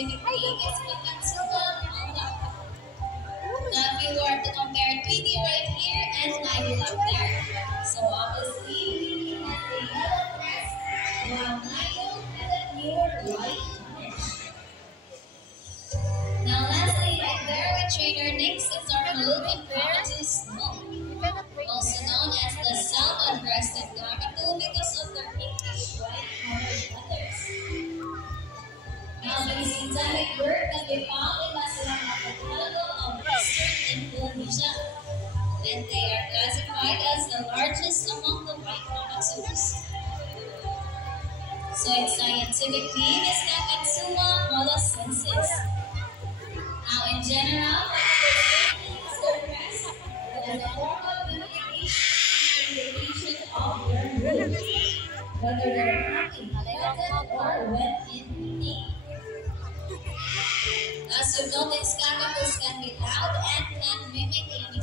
scientific name is Pakatsuma alba. Now, if you were to compare Tweety right here and Nigel up there, so obviously Tweety has the yellow crest, while Nigel has a pure white finish. Now, lastly, right there, we train our next Exarchalucan cockatoo snow, also known as the salmon-breasted cockatoo because of their pinkish white-colored feathers. Now, this exotic bird can be found in Masirang archipelago of eastern Indonesia, and they are classified as the largest among the white cockatoos. So its scientific name is Nakatsuma molossensis. Now, in general, the rest is a form of communication and indication of their mood, whether they're happy, excited, or when in pain. As you notice, cockatoos can be loud and can mimic a